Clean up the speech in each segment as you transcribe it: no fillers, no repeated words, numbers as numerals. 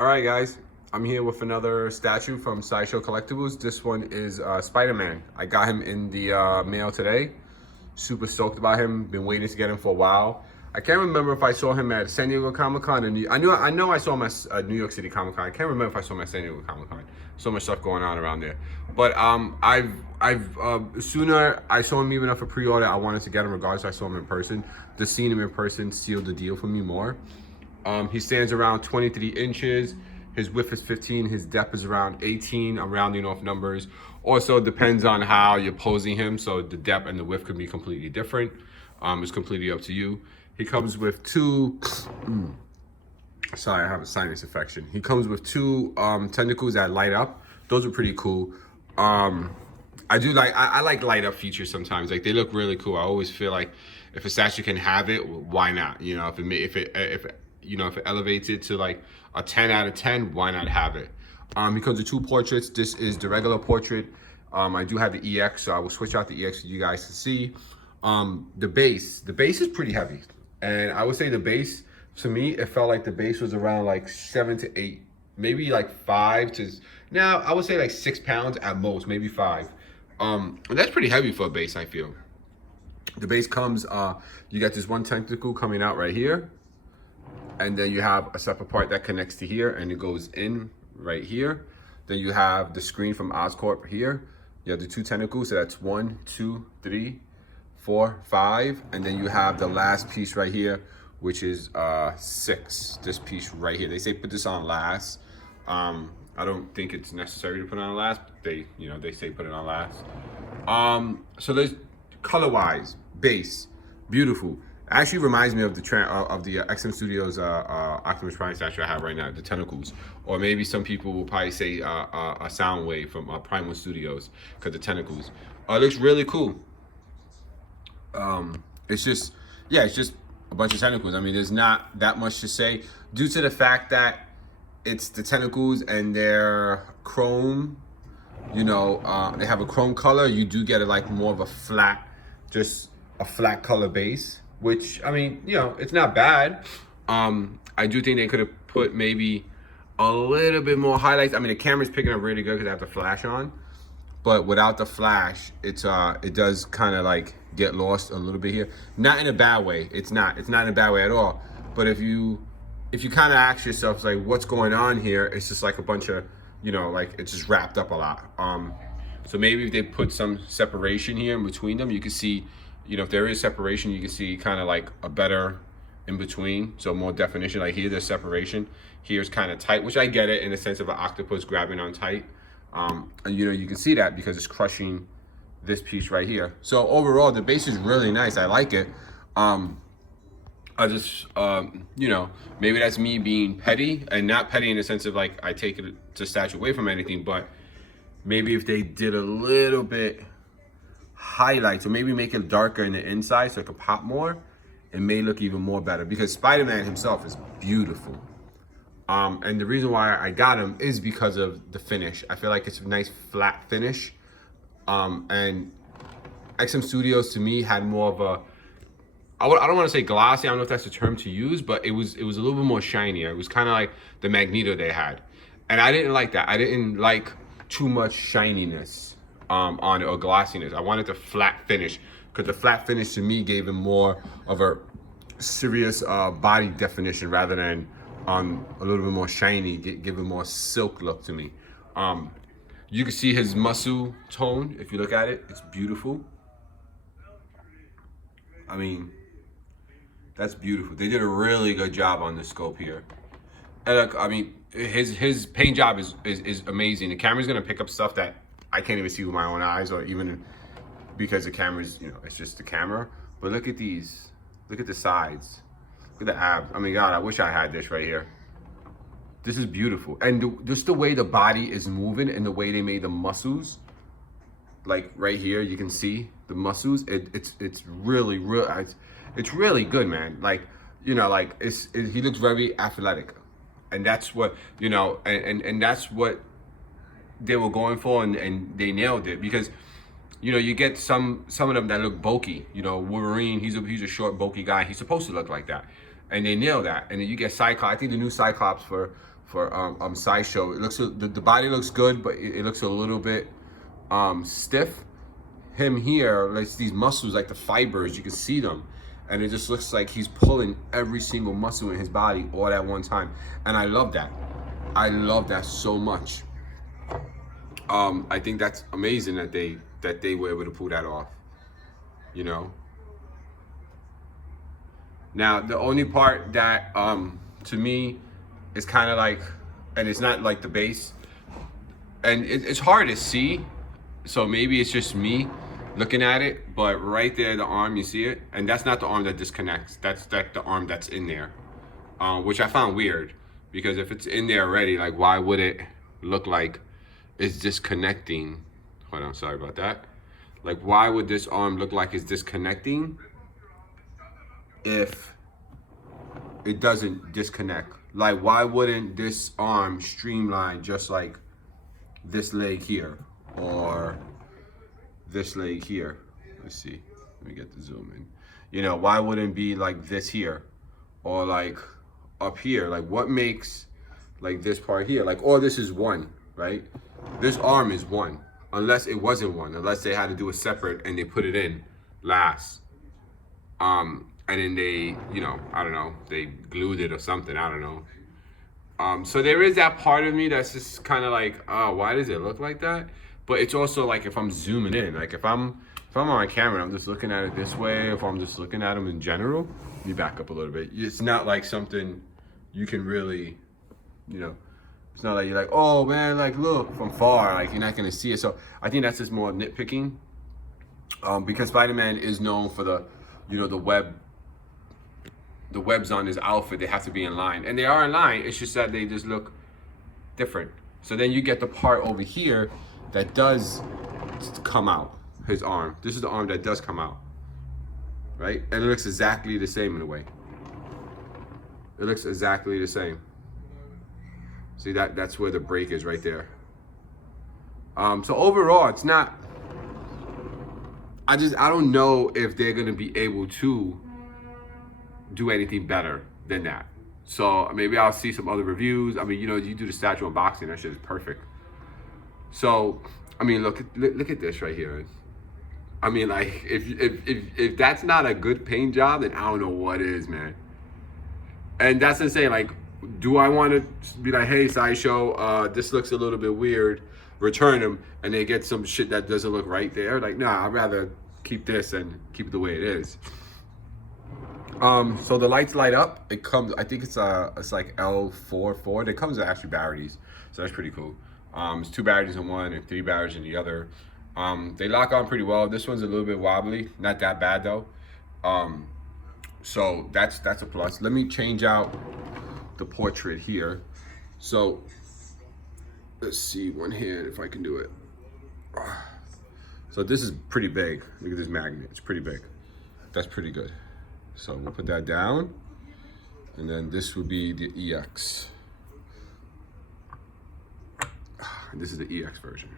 All right, guys, I'm here with another statue from Sideshow Collectibles. This one is Spider-Man. I got him in the mail today. Super stoked about him. Been waiting to get him for a while. I can't remember if I saw him at San Diego Comic-Con. I know I saw him at New York City Comic-Con. I can't remember if I saw him at San Diego Comic-Con. So much stuff going on around there. But sooner I saw him even up for pre-order. I wanted to get him regardless. I saw him in person. Just seeing him in person sealed the deal for me more. He stands around 23 inches. His width is 15. His depth is around 18. I'm rounding off numbers. Also depends on how you're posing him. So the depth and the width could be completely different. It's completely up to you. He comes with two, sorry, I have a sinus infection. He comes with two tentacles that light up. Those are pretty cool. I like light up features sometimes. Like they look really cool. I always feel like if a statue can have it, why not? You know, if it elevates it to like a 10 out of 10, why not have it? He comes with two portraits. This is the regular portrait. I do have the EX, so I will switch out the EX for you guys to see. The base is pretty heavy. And I would say the base, to me, it felt like the base was around like 7 to 8, maybe like 5 to, now I would say like 6 pounds at most, maybe 5. And that's pretty heavy for a base, I feel. The base comes, you got this one tentacle coming out right here. And then you have a separate part that connects to here and it goes in right here. Then you have the screen from Oscorp here. You have the two tentacles, so that's 1, 2, 3, 4, 5. And then you have the last piece right here, which is 6, this piece right here. They say put this on last. I don't think it's necessary to put it on last. They say put it on last. So there's color-wise, base, beautiful. Actually reminds me of the XM Studios Optimus Prime statue I have right now, the tentacles. Or maybe some people will probably say a Soundwave from Primal Studios because the tentacles. It looks really cool. It's just a bunch of tentacles. I mean, there's not that much to say due to the fact that it's the tentacles and they're chrome. You know, they have a chrome color. You do get like more of a flat, just a flat color base. Which, I mean, you know, it's not bad. I do think they could have put maybe a little bit more highlights. I mean, the camera's picking up really good because I have the flash on. But without the flash, it does kind of like get lost a little bit here. Not in a bad way. It's not in a bad way at all. But if you kind of ask yourself, like, what's going on here? It's just like a bunch of, you know, like it's just wrapped up a lot. So maybe if they put some separation here in between them, you can see, you know, if there is separation, you can see kind of like a better in between. So more definition, like here, there's separation. Here's kind of tight, which I get it in the sense of an octopus grabbing on tight. And you know, you can see that because it's crushing this piece right here. So overall, the base is really nice. I like it. I just, you know, maybe that's me being petty, and not petty in the sense of like I take it to statue away from anything, but maybe if they did a little bit highlights or maybe make it darker in the inside so it could pop more, it may look even more better because Spider-Man himself is beautiful. And the reason why I got him is because of the finish. I feel like it's a nice flat finish. And XM Studios to me had more of a, I don't want to say glossy, I don't know if that's the term to use, but it was a little bit more shinier. It was kind of like the Magneto they had. And I didn't like that. I didn't like too much shininess on it or glossiness. I wanted the flat finish because the flat finish to me gave him more of a serious body definition rather than a little bit more shiny, give him more silk look to me. You can see his muscle tone if you look at it. It's beautiful. I mean, that's beautiful. They did a really good job on this scope here. And look, I mean, his paint job is amazing. The camera's gonna pick up stuff that I can't even see with my own eyes, or even because the camera's, you know, it's just the camera. But look at these. Look at the sides. Look at the abs. I mean, God, I wish I had this right here. This is beautiful. And just the way the body is moving and the way they made the muscles, like right here, you can see the muscles. It's really good, man. Like, you know, like he looks very athletic. And that's what, you know, and that's what they were going for, and they nailed it. Because, you know, you get some of them that look bulky. You know, Wolverine, he's a short, bulky guy. He's supposed to look like that, and they nail that. And then you get Cyclops. I think the new Cyclops for Sideshow. It looks the body looks good, but it looks a little bit stiff. Him here, like these muscles, like the fibers, you can see them, and it just looks like he's pulling every single muscle in his body all at one time, and I love that. I love that so much. I think that's amazing that they were able to pull that off. You know. Now the only part that to me is kind of like, and it's not like the base, and it's hard to see, so maybe it's just me looking at it, but right there, the arm, you see it, and that's not the arm that disconnects. That's the arm that's in there, which I found weird, because if it's in there already, like, why would it look like it's disconnecting? Hold on, sorry about that. Like, why would this arm look like it's disconnecting if it doesn't disconnect? Like, why wouldn't this arm streamline just like this leg here, or this leg here? Let's see, let me get the zoom in. You know, why wouldn't it be like this here, or like up here? Like, what makes like this part here, like, or this is one, right? This arm is one, unless it wasn't one, unless they had to do it separate and they put it in last, and then they, you know, I don't know, they glued it or something, I don't know. So there is that part of me that's just kind of like, oh, why does it look like that? But it's also like, if I'm zooming in, like if I'm on camera, I'm just looking at it this way. If I'm just looking at them in general, let me back up a little bit. It's not like something you can really, you know, it's not like you're like, oh man, like look from far, like you're not gonna see it. So I think that's just more nitpicking, because Spider-Man is known for the, you know, the webs on his outfit. They have to be in line, and they are in line. It's just that they just look different. So then you get the part over here that does come out, his arm. This is the arm that does come out, right? And it looks exactly the same in a way. It looks exactly the same. See, that's where the break is right there. So overall, it's not, I don't know if they're gonna be able to do anything better than that. So maybe I'll see some other reviews. I mean, you know, you do the statue unboxing, that shit is perfect. So, I mean, look at this right here. I mean, like, if that's not a good paint job, then I don't know what is, man. And that's insane. Like, do I want to be like, hey, Sideshow, this looks a little bit weird, return them, and they get some shit that doesn't look right there? Like, nah, I'd rather keep this and keep it the way it is. So the lights light up. It comes, I think it's like L44. It comes with actually batteries, so that's pretty cool. It's 2 batteries in one and 3 batteries in the other. They lock on pretty well. This one's a little bit wobbly, not that bad though. So that's a plus. Let me change out the portrait here. So let's see, one hand if I can do it. So this is pretty big. Look at this magnet, it's pretty big. That's pretty good. So we'll put that down, and then this would be the EX. This is the EX version.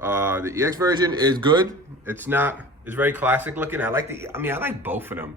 The EX version is good. It's very classic looking. I like both of them.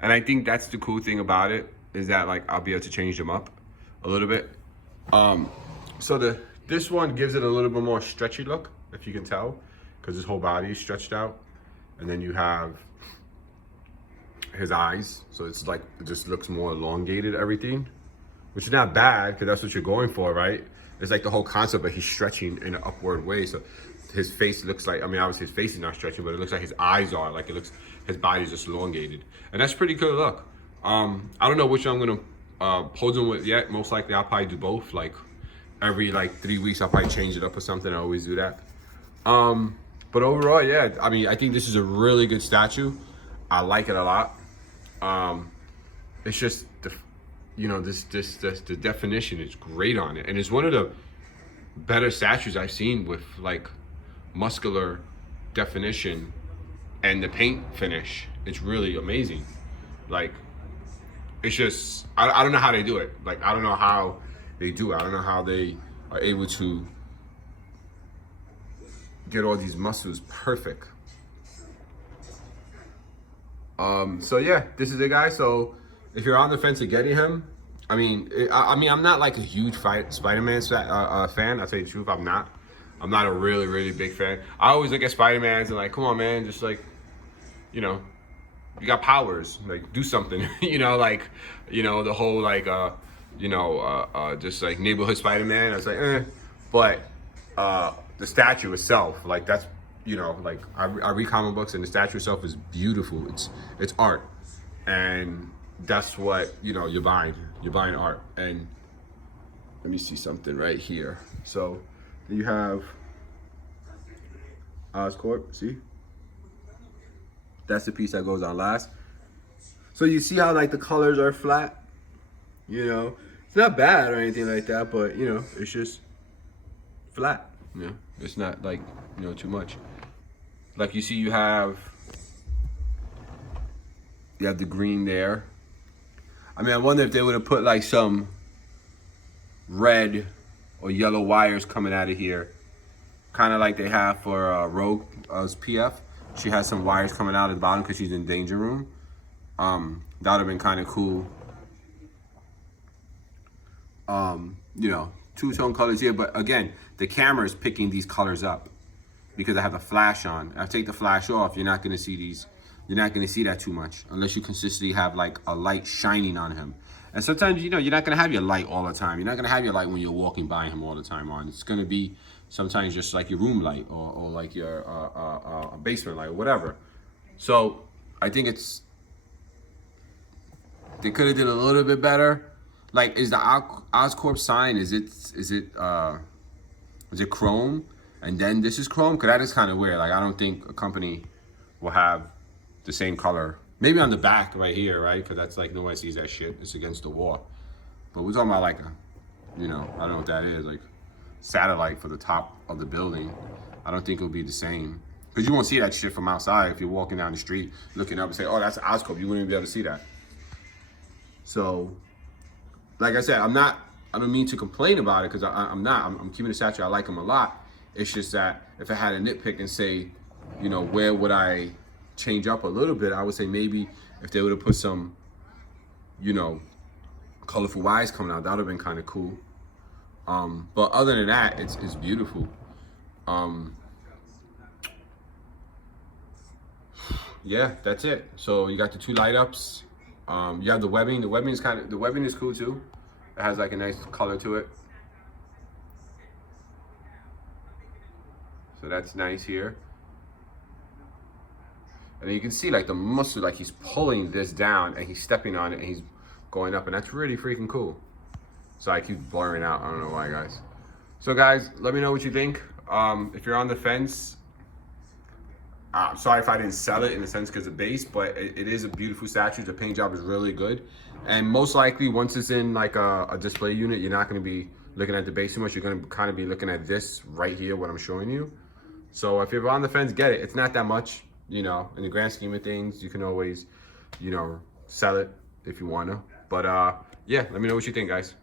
And I think that's the cool thing about it, is that like I'll be able to change them up a little bit. So this one gives it a little bit more stretchy look, if you can tell, because his whole body is stretched out. And then you have his eyes, so it's like, it just looks more elongated, everything, which is not bad, because that's what you're going for, right? It's like the whole concept, but he's stretching in an upward way. So his face looks like, I mean, obviously his face is not stretching, but it looks like his eyes are, like it looks, his body's just elongated. And that's pretty good look. I don't know which I'm gonna pose him with yet. Most likely I'll probably do both. Like every 3 weeks I'll probably change it up or something. I always do that. But overall, yeah, I mean, I think this is a really good statue. I like it a lot. It's just the definition is great on it, and it's one of the better statues I've seen with like muscular definition, and the paint finish. It's really amazing. Like, it's just, I don't know how they do it. Like, I don't know how they do it. I don't know how they are able to get all these muscles perfect. So yeah, this is it, guys. So if you're on the fence of getting him, I mean, I'm not like a huge Spider-Man fan. I'll tell you the truth, I'm not. I'm not a really, really big fan. I always look at Spider-Man's and like, come on, man, just like, you know, you got powers, like do something, like, the whole like, just like neighborhood Spider-Man. I was like, but the statue itself, like that's, like I read comic books and the statue itself is beautiful. It's art, and that's what you're buying. You're buying art. And let me see something right here. So you have Oscorp. See, that's the piece that goes on last. So you see how like the colors are flat. It's not bad or anything like that, but it's just flat. It's not like too much. Like you see, you have the green there. I mean, I wonder if they would have put like some red or yellow wires coming out of here, kind of like they have for Rogue PF. She has some wires coming out at the bottom because she's in danger room. That would have been kind of cool. Two-tone colors here, but again, the camera is picking these colors up because I have the flash on. If I take the flash off, you're not going to see these. You're not going to see that too much unless you consistently have like a light shining on him. And sometimes, you're not going to have your light all the time. You're not going to have your light when you're walking by him all the time on. It's going to be sometimes just like your room light or like your basement light or whatever. So I think they could have did a little bit better. Like, is the Oscorp sign, is it chrome? And then this is chrome? Because that is kind of weird. Like, I don't think a company will have the same color. Maybe on the back right here, right? Because that's like, nobody sees that shit. It's against the wall. But we're talking about like I don't know what that is. Like, satellite for the top of the building. I don't think it'll be the same. Because you won't see that shit from outside. If you're walking down the street, looking up and say, oh, that's Oscorp. You wouldn't even be able to see that. So, like I said, I don't mean to complain about it because I'm keeping the statue. I like him a lot. It's just that if I had a nitpick and say, where would I change up a little bit, I would say maybe if they would have put some, colorful wires coming out, that would have been kind of cool. But other than that, it's beautiful. Yeah, that's it. So you got the two light ups. You have the webbing. The webbing is cool too. It has like a nice color to it. So that's nice here. And then you can see like the muscle, like he's pulling this down and he's stepping on it and he's going up, and that's really freaking cool. So I keep blurring out. I don't know why, guys. So guys, let me know what you think. If you're on the fence, I'm sorry if I didn't sell it in a sense because of base, but it is a beautiful statue. The paint job is really good. And most likely, once it's in like a display unit, you're not going to be looking at the base too much. You're going to kind of be looking at this right here, what I'm showing you. So if you're on the fence, get it. It's not that much, in the grand scheme of things. You can always, sell it if you want to. But yeah, let me know what you think, guys.